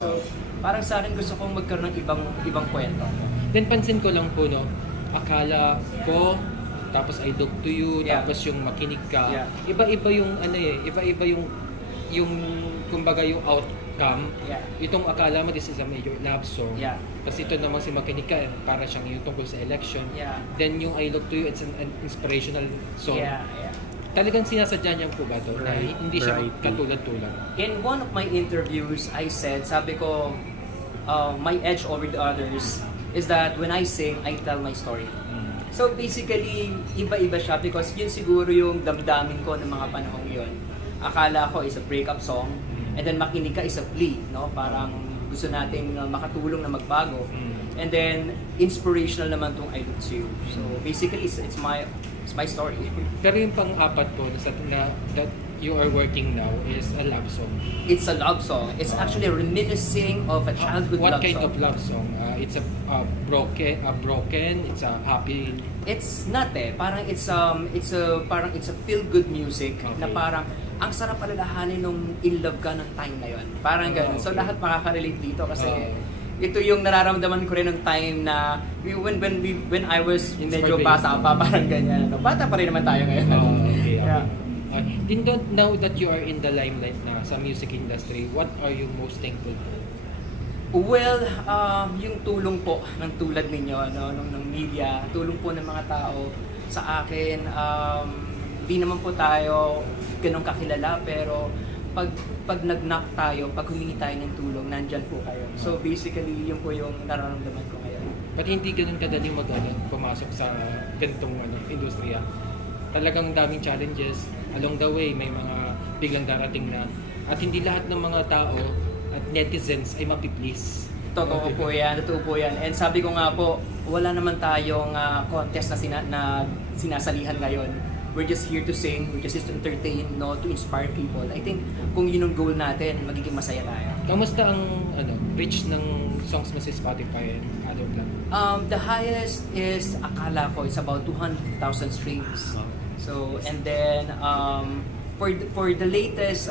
So, parang sa akin gusto kong magkaroon ng ibang kwento. Then pansin ko lang po, no, akala ko, tapos I look to you, tapos yung makinig ka. Iba-iba yung ano iba-iba yung kumbaga yung outcome. Itong akala mo this is a major love song. Tapos ito naman si makinig ka, para siyang yung tungkol sa election. Then yung I look to you, it's an inspirational song. Talagang sinasadya niya po ba ito? Na hindi siya katulad-tulad? In one of my interviews, I said, sabi ko, my edge over the others is that when I sing, I tell my story. So basically, iba-iba siya because yun siguro yung damdamin ko ng mga panahong yun. Akala ko is a breakup song, and then makinig ka is a plea, no? Parang gusto natin makatulong na magbago. And then, inspirational naman tong I Look to You. So basically, it's my story. Pero yung pang-apat po that you are working now is a love song. It's a love song. It's actually reminiscing of a childhood love song. What kind of love song? It's a broken, it's a happy. It's not parang it's a feel good music na parang ang sarap alalahanin nung in love ka ng time na yon. Parang ganun. So lahat makaka-relate dito kasi ito yung nararamdaman ko rin ng time na when I was medyo bata pa, parang ganyan. No? Bata pa rin naman tayo ngayon. Now that you are in the limelight na sa music industry, what are you most thankful for? Well, yung tulong po ng tulad ninyo, ng media, tulong po ng mga tao sa akin, di naman po tayo ganun kakilala, pero pag nag-knock tayo, pag humingi tayo ng tulong, nandyan po kayo. So basically, yun po yung nararamdaman ko ngayon. But hindi ganun kadali pumasok sa ganitong industriya. Talagang daming challenges. Along the way, may mga biglang darating na. At hindi lahat ng mga tao at netizens ay mapiplease. Totoo po yan. And sabi ko nga po, wala naman tayong contest na sinasalihan ngayon. We're just here to sing, we're just here to entertain, to inspire people. I think kung yun ang goal natin, magiging masaya tayo. Kamusta ang reach ng songs mo sa Spotify and other platforms? The highest is, akala ko, it's about 200,000 streams. So, and then for the latest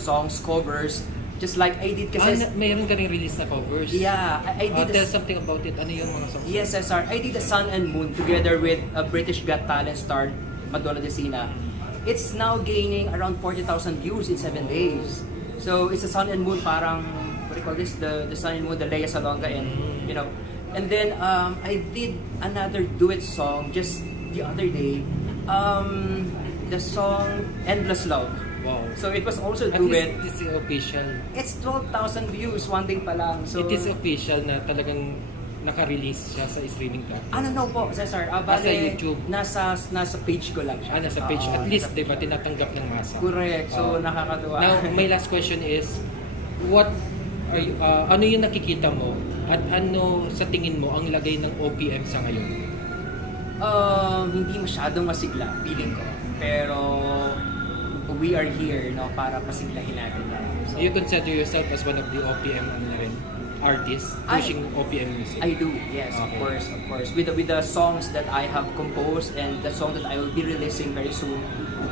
songs, covers, just like I did kasi... mayroon ka rin release na covers? Yeah, I did... tell something about it. Ano yung mga songs? Yes, sir. I did The Sun and Moon together with a British Got Talent star, Madonna Decina. It's now gaining around 40,000 views in 7 days. So, it's The Sun and Moon, parang, what do you call this? The Sun and Moon, the Lea Salonga, and, And then, I did another duet song just the other day. The song Endless Love. Wow. So it was also at duet. Least it's official. It's 12,000 views one day pa lang. So it is official na talagang naka-release siya sa streaming platform. No po, Cesar. Nasa YouTube. Nasa page ko lang siya. Nasa page. At least, di ba, tinatanggap ng masa. Correct. So nakakatuwa. Now, my last question is, what are you, ano yung nakikita mo at ano sa tingin mo ang lagay ng OPM sa ngayon? Hindi masyadong masigla, feeling ko. Pero we are here, para pasiglahin natin. So you consider yourself as one of the OPM artists pushing OPM music? I do, yes, of course. With the songs that I have composed and the song that I will be releasing very soon.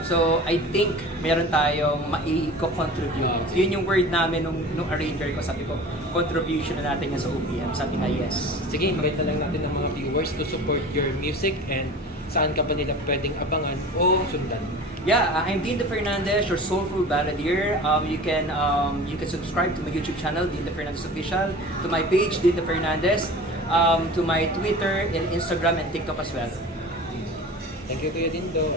So I think meron tayong mai-contribute. Yun yung word namin nung arranger ko, sabi ko, contribution na natin sa OPM. Sabi nga yes. Sige, invite na lang natin ng mga viewers to support your music and saan ka ba nila pwedeng abangan o sundan? Yeah, I'm Dean De Fernandez, your soulful balladeer. You can subscribe to my YouTube channel, Dean De Fernandez Official, to my page, Dean De Fernandez, to my Twitter and Instagram and TikTok as well. Thank you, Kuya Dindo.